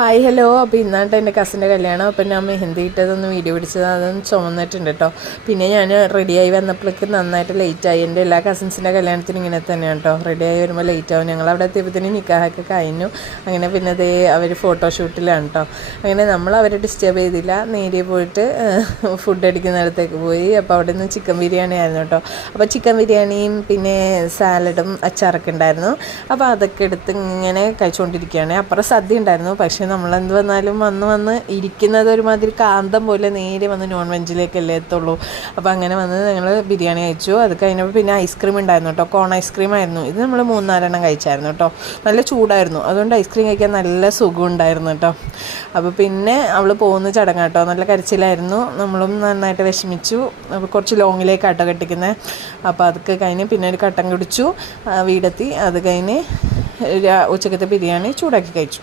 Hi hello. അപ്പോൾ ഇന്നായിട്ട് എൻ്റെ കസിൻ്റെ കല്യാണം. അപ്പോൾ ഞാൻ മെഹന്തി ഇട്ടതൊന്ന് വീഡിയോ പിടിച്ചത് അതൊന്ന് ചുമന്നിട്ടുണ്ട് കേട്ടോ. പിന്നെ ഞാൻ റെഡിയായി വന്നപ്പോഴേക്ക് നന്നായിട്ട് ലേറ്റായി. എൻ്റെ എല്ലാ കസിൻസിൻ്റെ കല്യാണത്തിനും ഇങ്ങനെ തന്നെയാണ് കേട്ടോ. റെഡിയായി വരുമ്പോൾ ലേറ്റാവും. ഞങ്ങളവിടെ എത്തിയപ്പോഴത്തേന് നിക്കാഹൊക്കെ കഴിഞ്ഞു. അങ്ങനെ പിന്നെ അതേ അവർ ഫോട്ടോഷൂട്ടിലാണ് കേട്ടോ. അങ്ങനെ നമ്മൾ അവരെ ഡിസ്റ്റർബ് ചെയ്തില്ല, നേരെ പോയിട്ട് ഫുഡ് അടിക്കുന്നിടത്തേക്ക് പോയി. അപ്പോൾ അവിടെ നിന്ന് ചിക്കൻ ബിരിയാണി ആയിരുന്നു കേട്ടോ. അപ്പോൾ ചിക്കൻ ബിരിയാണിയും പിന്നെ സാലഡും അച്ചാറൊക്കെ ഉണ്ടായിരുന്നു. അപ്പോൾ അതൊക്കെ എടുത്ത് ഇങ്ങനെ കഴിച്ചുകൊണ്ടിരിക്കുകയാണ്. അപ്പുറം സദ്യ ഉണ്ടായിരുന്നു. പക്ഷേ നമ്മളെന്ത് വന്നാലും വന്ന് ഇരിക്കുന്നത് ഒരുമാതിരി കാന്തം പോലെ നേരെ വന്ന് നോൺ വെജിലേക്കല്ലേ എത്തുള്ളൂ. അപ്പോൾ അങ്ങനെ വന്ന് ഞങ്ങൾ ബിരിയാണി കഴിച്ചു. അത് കഴിഞ്ഞപ്പോൾ പിന്നെ ഐസ്ക്രീം ഉണ്ടായിരുന്നു കേട്ടോ. കോൺ ഐസ്ക്രീം ആയിരുന്നു. ഇത് നമ്മൾ 3-4 കഴിച്ചായിരുന്നു കേട്ടോ. നല്ല ചൂടായിരുന്നു, അതുകൊണ്ട് ഐസ്ക്രീം കഴിക്കാൻ നല്ല സുഖം ഉണ്ടായിരുന്നു കേട്ടോ. അപ്പോൾ പിന്നെ അവൾ പോകുന്ന ചടങ്ങാട്ടോ. നല്ല കരച്ചിലായിരുന്നു. നമ്മളും നന്നായിട്ട് വിഷമിച്ചു. അപ്പോൾ കുറച്ച് ലോങ്ങിലേക്കാട്ടോ കെട്ടിക്കുന്നത്. അപ്പോൾ അതൊക്കെ കഴിഞ്ഞ് പിന്നെ ഒരു കട്ടൻ കുടിച്ചു, വീടെത്തി. അത് കഴിഞ്ഞ് ഉച്ചക്കത്തെ ബിരിയാണി ചൂടാക്കി കഴിച്ചു.